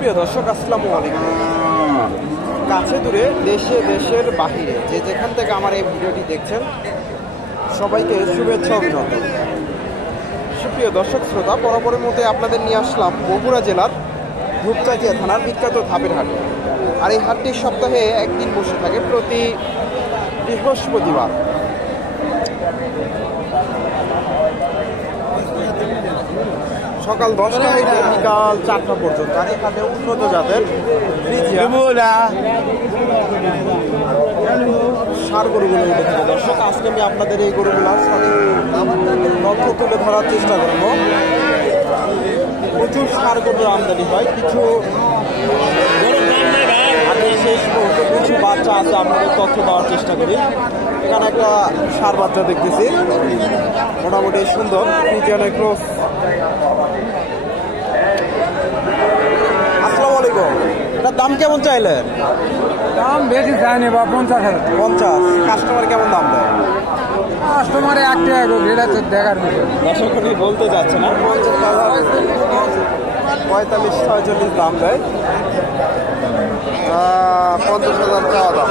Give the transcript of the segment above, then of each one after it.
সুপ্রিয় দর্শক, আসসালামু আলাইকুম। কাছে দূরে দেশে দেশের বাহিরে যে যেখান থেকে আমার এই ভিডিওটি দেখছেন সবাইকে শুভেচ্ছা অভিনন্দন। সুপ্রিয় দর্শক শ্রোতা, বরাবরের মধ্যে আপনাদের নিয়ে আসলাম বগুড়া জেলার ধূপচাচিয়া থানার বিখ্যাত ধাপের হাট। আর এই হাটটি সপ্তাহে একদিন বসে থাকে, প্রতি বৃহস্পতিবার। সকাল 10টা থেকে বিকাল 4টা পর্যন্ত। আর এখানে উন্নত জাতের সার গরুগুলো উঠেছে। দর্শক, আজকে আমি আপনাদের এই গরুগুলো তথ্য তুলে ধরার চেষ্টা করব। প্রচুর সার গরুর আমদানি হয়, কিছু শেষ মুহূর্তে কিছু বাচ্চা আছে, আপনাদের তথ্য দেওয়ার চেষ্টা করি। এখানে একটা সার বাচ্চা দেখতেছি, মোটামুটি সুন্দর ফ্রিজিয়ানের ক্রস। আসসালামু আলাইকুম, এটার দাম কেমন চাইলেন? দাম বেশি চাইনি বা 50,000। 50। কাস্টমার কেমন দাম দেয়? কাস্টমারে 1 টাকা এটা তো দেখার বিষয়। দর্শক বলতে যাচ্ছে না, 50,000, 45-46 দাম দেয়। 50,000 চাওয়া দাম,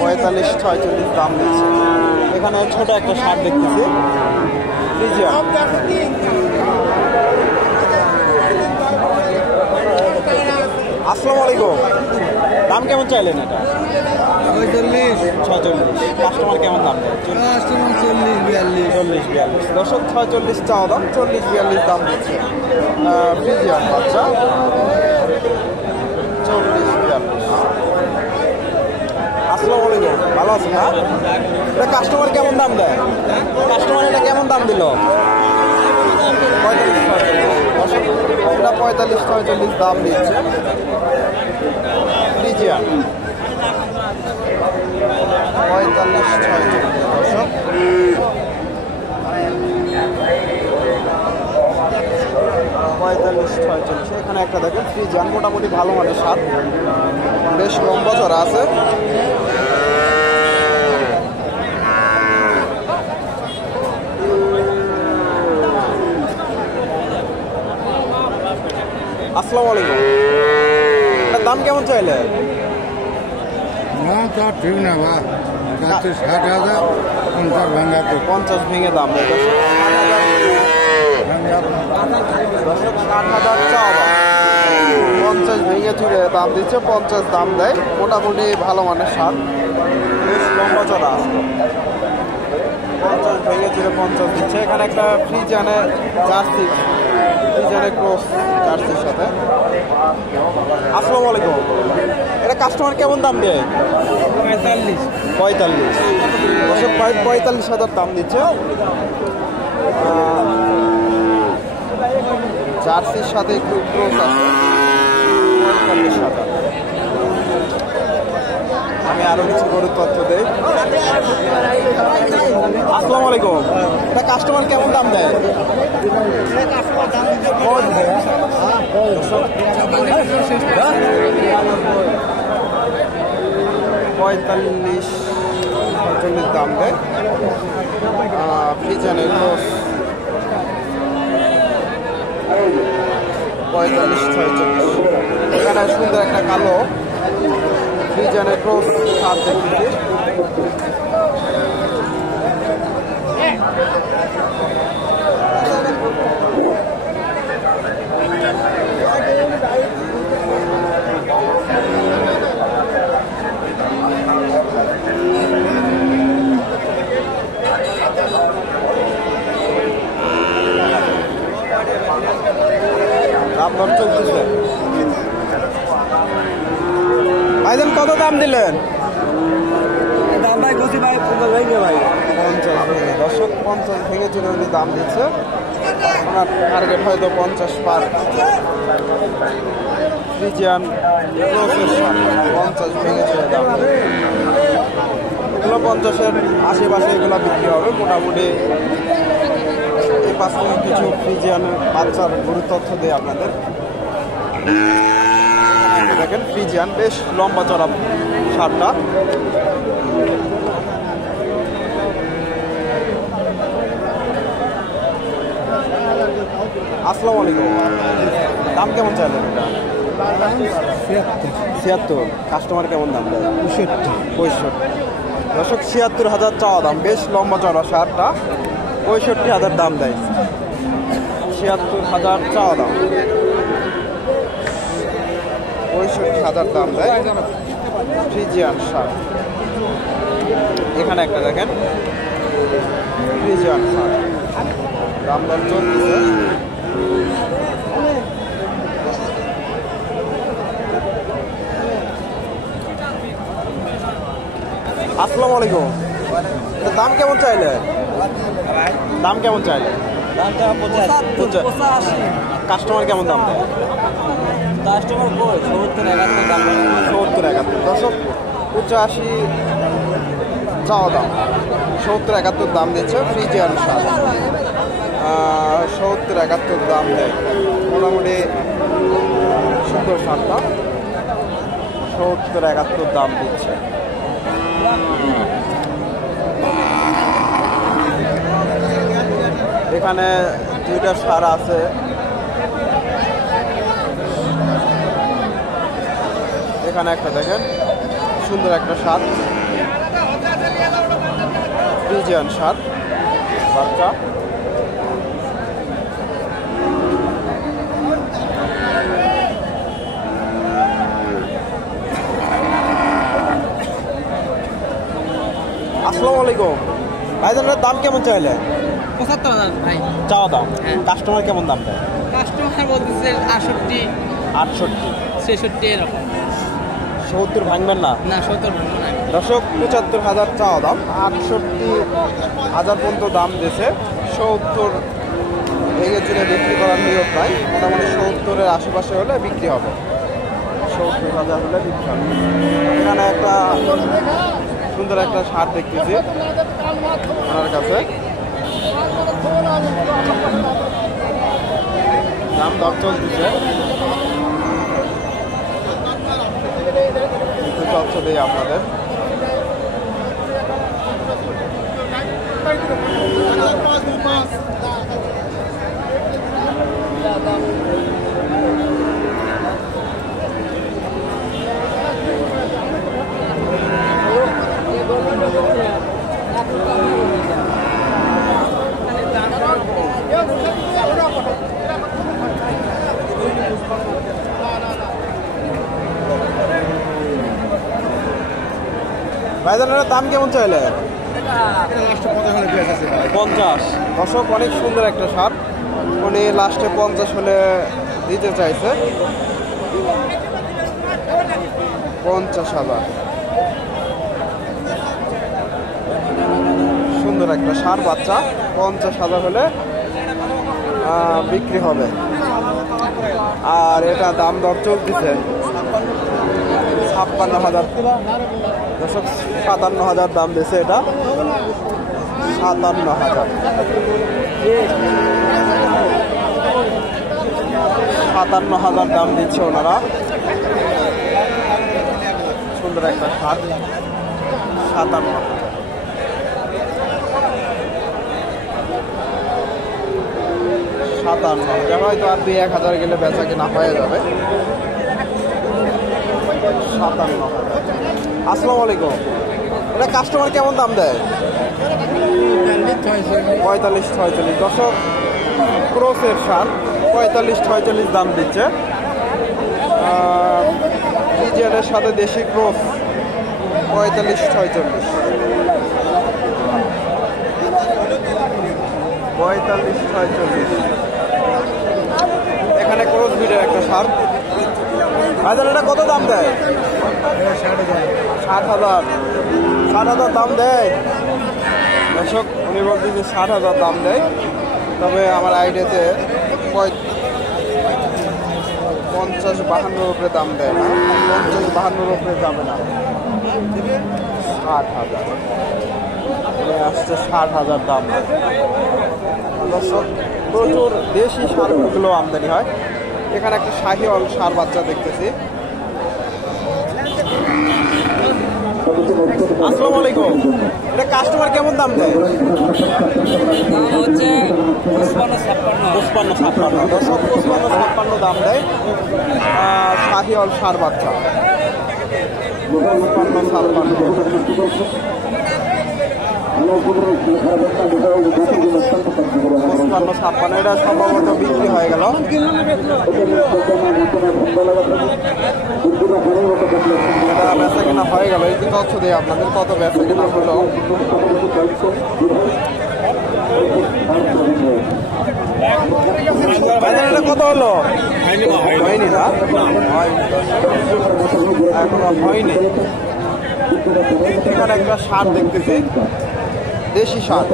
45-46 দাম দিচ্ছে। এখানে ছোট একটা সার দেখতেছি, ফ্রিজিয়ান। আসসালামু আলাইকুম, দাম কেমন চাইলেন এটা? 46। কাস্টমার কেমন দাম দেয়? 40-42। দর্শক, 46 চাওয়া দাম, 40-42 দাম দিচ্ছে। ফ্রিজিয়ান বাচ্চা, 40-42। আসসালামু আলাইকুম, ভালো আছেন না? এটা কাস্টমার কেমন দাম দেয়? কাস্টমার এটা কেমন দাম দিল? 45-46। এটা 45-46 দাম দিচ্ছে ফ্রিজিয়ান। 45-46। দর্শক, 45-46। এখানে একটা দেখেন ফ্রিজিয়ান, মোটামুটি ভালো মানের সার, বেশ লম্বা চড়া আছে। আসসালামু আলাইকুম, এটার দাম কেমন চাইলে? না তা ঠিক না বা 60,000, 50 ভেঙে দাম দেয়। 60,000 চাওয়া দাম, 50 ভেঙে চুড়ে দাম দিচ্ছে, 50 দাম দেয়। মোটামুটি ভালো মানের সার, বেশ লম্বা চড়া আছে। 50 ভেঙে চুড়ে 50 দিচ্ছে। এখানে একটা ফ্রিজিয়ানের জার্সি, ফ্রিজিয়ানের ক্রস জার্সির সাথে। আসসালামু আলাইকুম, এটা কাস্টমার কেমন দাম দেয়? 45। 45,000 দাম দিচ্ছে। জার্সির সাথে একটু ক্রস আছে, 45,000। আমি আরো কিছু গরুর তথ্য দেই। আসসালামু আলাইকুম, এটা কাস্টমার কেমন দাম দেয়? 45-46 দাম দেয়। ফ্রিজিয়ানের ক্রস 45-46। এখানে সুন্দর একটা কালো ফ্রিজিয়ানের ক্রস সার দেখতেছি। দাম চলতেছে। ভাইজান কত দাম দিলেন? দাম ভাই বুঝি ভাই 50 ভেঙে ভাই। 50 ভেঙে। দর্শক, 50 ভেঙে চলে উনি দাম দিচ্ছে। ওনার টার্গেট হয়তো 50 পার। ফ্রিজিয়ান 50 ভেঙে চলে দাম। এগুলো 50-এর আশেপাশে এগুলো বিক্রি হবে। মোটামুটি এই পাশে কিছু ফ্রিজিয়ান বাচ্চার গরুর তথ্য দেয় আপনাদের। দেখেন ফ্রিজিয়ান, বেশ লম্বা চড়া সারটা। আসসালামু আলাইকুম। দাম কেমন চাইলেন এটা? 76। কাস্টমার কেমন দাম দেয়? 65। দর্শক 76,000 চাওয়া দাম। বেশ লম্বা চড়া সারটা। 65,000 দাম দেয়। 76,000 চাওয়া দাম। 65,000 দাম দেয় ফ্রিজিয়ান সার। এখানে একটা দেখেন ফ্রিজিয়ান সার, দাম দর চলতেছে। আসসালামু আলাইকুম। দাম কেমন চাইলে? দাম কেমন চাইলে? কাস্টমার কেমন দাম দেয়? কাস্টমার 70-71 দাম। 70-71। দর্শক 85 চাওয়া দাম, 70-71 দাম দিচ্ছে ফ্রিজিয়ান সার। 70-71 দাম দেয়। মোটামুটি সুন্দর সারটা। 70-71 দাম দিচ্ছে। এখানে দুইটা সার আছে। এখানে একটা দেখেন সুন্দর একটা সার, ফ্রিজিয়ান সার বাচ্চা। আসসালামু আলাইকুম। ভাইজানের দাম কেমন চাইলে? 75,000 ভাই চাওয়া দাম। হ্যাঁ। কাস্টমার কেমন দাম দেয়? কাস্টমার বলতেছে 68, 68, 66 এরকম। 70 ভাঙবেন না? না 70 না। দর্শক 75,000 চাওয়া দাম, 68,000 পর্যন্ত দাম দিয়েছে। 70 ভেঙে চুনে বিক্রি করার নিয়োগ নাই। মোটামুটি 70-এর আশেপাশে হলে বিক্রি হবে। 70,000 হলে বিক্রি হবে। এখানে একটা সুন্দর একটা শার্ট দেখতেছি ওনার কাছে। দাম দর চলতেছে। একটু তথ্য দিই আপনাদের। ভাইজানের দাম কেমন চাইলে? 50। দর্শক অনেক সুন্দর একটা সার। উনি লাস্টে 50 হলে দিতে চাইছে। 50,000। সুন্দর একটা সার বাচ্চা। 50,000 হলে বিক্রি হবে। আর এটা দাম দর চলতেছে 56,000। দর্শক 57,000 দাম দিয়েছে এটা। 57,000। 57,000 দাম দিচ্ছে ওনারা। সুন্দর একটা সার। 57। এটা হয়তো আর 2-1,000 গেলে বেচা কেনা হয়ে যাবে। 57,000। আসসালামু আলাইকুম। এটা কাস্টমার কেমন দাম দেয়? 45-46। দর্শক ক্রসের সার 45-46 দাম দিচ্ছে। ফ্রিজিয়ানের সাথে দেশি ক্রস 45-46। 45-46। এখানে ক্রস ব্রিডের একটা সার। ভাইজান এটা কত দাম দেয়? 60,000। 60,000 দাম দেয়। দর্শক উনি বলতে যে 60,000 দাম দেয়। তবে আমার আইডিয়াতে 50-52 উপরে দাম দেয় না। 50-52 উপরে যাবে না। 60,000 আসছে। 60,000 দাম। দর্শক প্রচুর দেশি সারগুলো আমদানি হয়। এখানে একটা শাহিওয়াল সার বাচ্চা দেখতেছি। আসসালামু আলাইকুম। এটা কাস্টমার কেমন দাম দেয়? হচ্ছে 55-56 দর্শক, 55-56 দাম দেয়। শাহিওয়াল ষাঁড় বাচ্চা 55-56 এটা সম্ভবত বিক্রি হয়ে গেল। এটা বেচা কেনা হয়ে গেল। এই যে তথ্য দিই আপনাদের, কত বেচা কেনা হলো। এটা কত হলো? হয়নি না, এখনো হয়নি। এখানে একটা ষাঁড় দেখতেছি, দেশি ষাঁড়।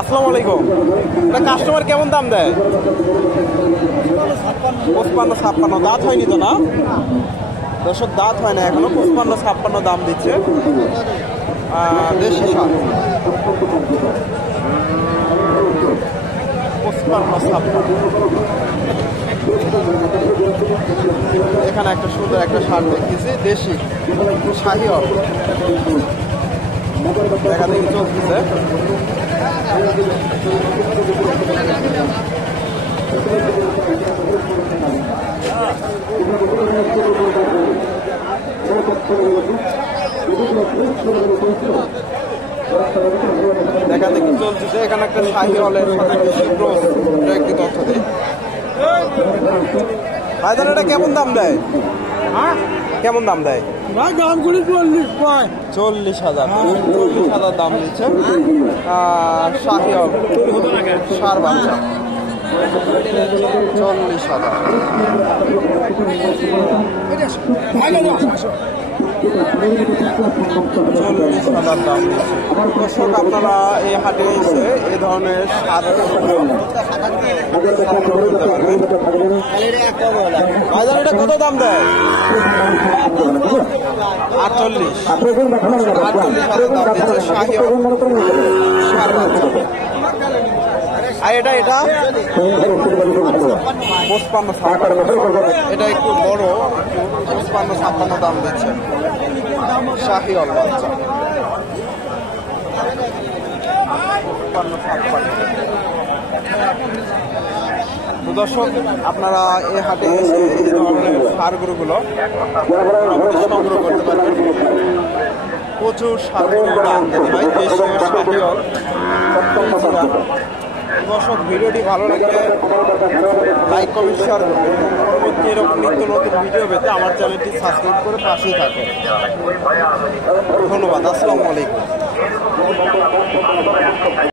আসসালামু আলাইকুম। এটা কাস্টমার কেমন দাম দেয়? 55-56 দাঁত হয়নি তো না দর্শক? দাঁত হয় না এখনো। 55-56 দাম দিচ্ছে দেশি ষাঁড়। 55-56। এখানে একটা সুন্দর একটা ষাঁড় দেখতেছি, দেশি শাহিওয়াল। দেখা দেখি চলতেছে। দেখা দেখি চলতেছে। এখানে একটা শাহিওয়ালের সাথে একটি তথ্য দেয়। ভাইজান এটা কেমন দাম দেয়? কেমন দাম দেয়? 40,000 দাম দিচ্ছে। শাহিওয়াল ষাঁড় বাচ্চা 40,000। দাম দিচ্ছে। দর্শক, আপনারা এই হাটে এসে এই ধরনের ষাঁড় এটা কত দাম দেয়? 48,000 দাম দিচ্ছে শাহিওয়াল ষাঁড় বাচ্চা। আর এটা 55-56 এটা একটু বড়, 55-56 দাম দিচ্ছে শাহিওয়াল বাচ্চা। 55-56 দর্শক, আপনারা এই হাটে এসে এই ধরনের ষাঁড় গরুগুলো সংগ্রহ করতে পারবেন। প্রচুর ষাঁড় গরুগুলো আমদানি হয়, দেশীয় শাহিওয়াল। দর্শক, ভিডিওটি ভালো লাগলে লাইক, কমেন্ট, শেয়ার করবেন। পরবর্তী এরকম নিত্য নতুন ভিডিও পেতে আমার চ্যানেলটি সাবস্ক্রাইব করে পাশেই থাকুন। ধন্যবাদ। আসসালামু আলাইকুম।